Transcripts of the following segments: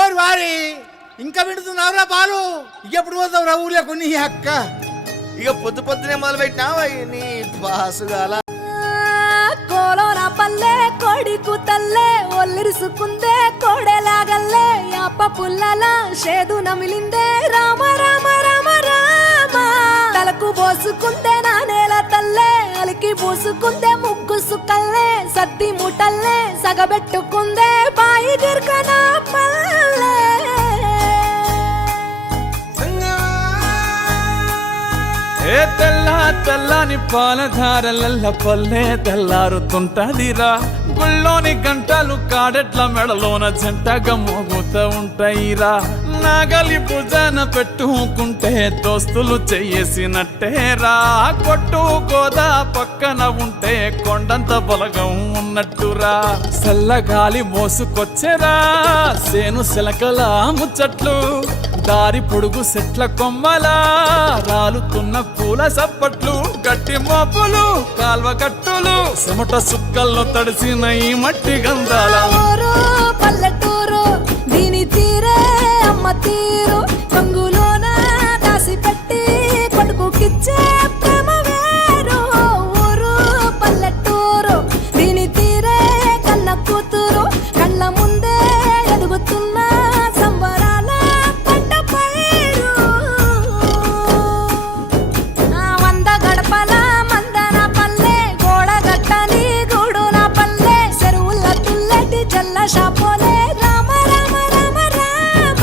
ఓరి వారి ఇంకా వింటున్నావురా బాలు, ఎప్పుడు పోతావురా ఊళ్ళో కొన్ని అక్క? ఇక పొద్దు పొద్దునే మొదలు పెట్టినావా నీ బాసుగాల? కోలోన పల్లె కోడి కూతల్లే ఒల్లిరుసుకుందే కోడెలాగల్లే యాప పుల్లల షేదు నమిలిందే రామ రామ రామ రామ తలకు పోసుకుందే నా నేల తల్లే అలికి పూసుకుందే ముగ్గు సుక్కల్లే సద్ది ముటల్లే సగబెట్టుకుందే బాయి గిర్కన పల్లె. ఏ తెల్ల తెల్లని పాలధారలల్ల పల్లె తెల్లారుతుంటదిరా, గుళ్ళోని గంటలు కాడెట్ల మెడలోన జంటగా మోగుతూ ఉంటాయిరా. నాగలి భుజాన పెట్టుకుంటే దోస్తులు చెయ్యేసినట్టేరా, కొట్టు గోదా పక్కన ఉంటే కొండంత బలగం ఉన్నట్టురా. చల్లగాలి మోసుకొచ్చెరా సేను శిలకల ముచ్చట్లు, దారి పొడుగు సెట్ల కొమ్మలా రాలుతున్న పూల సప్పట్లు, గట్టి మోపులు కాల్వ కట్టులు చెమట సుక్కల్లో తడిసిన ఈ మట్టి గంధాల. పల్లెటూరు దీని తీరే అమ్మ తీరు, కంగులోన దాసి పెట్టి కొడుకుకిచ్చే ప్రేమ వేరు. ఊరు పల్లెటూరు దీని తీరే కన్న కూతురు, కళ్ళ ముందే ఎదుగుతున్న సంబరాల పంట పైరు. వంద గడపల మందన పల్లె గోడగట్టని గూడున పల్లె, చెరువుల తుల్లటి జల్ల షాపోలే రామ రామ రామ రామ.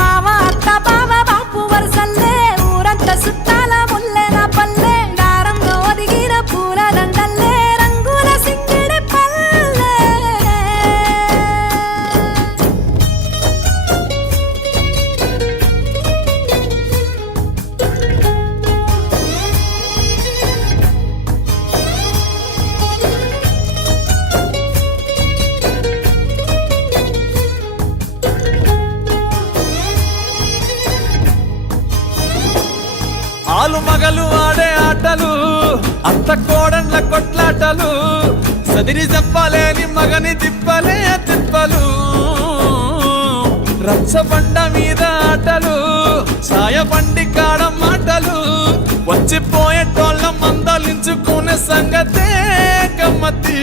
మావ అత్త బావ బాపు వరసల్లే ఊరంత సుట్టాల ముల్లెన పల్లె, దారంలో ఒదిగిన పూల దండల్లే రంగుల సింగిడి పల్లె. ఆలు మగలు ఆడే ఆటలు, అత్త కోడన్ల కొట్లాటలు, సదిరి చెప్పలేని మగని తిప్పలే తిప్పలు. రచ్చబండ మీద ఆటలు, సాయబండి కాడ మాటలు, వచ్చిపోయేటోళ్ళ మందలించుకునే సంగతే గమ్మతి.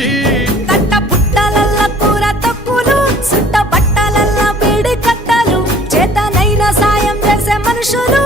తట్ట పుట్టలల్ల కూర తక్కులు, సుట్ట బట్టలల్ల బీడి కట్టలు, చేతనైన సాయం చేసే మనుషులు